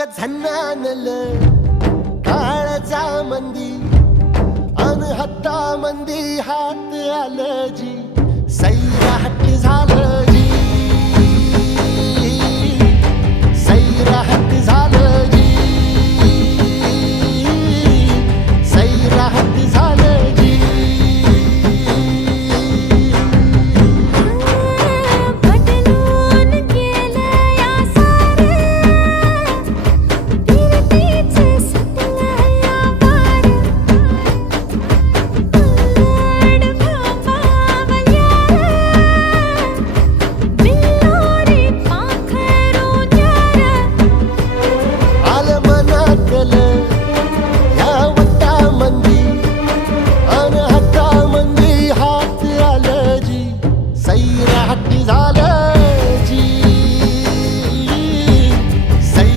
ग झन्नानल काळजा मंदी अन हत्ता मंदी हात आलं जी सैराट झालं जी सैराट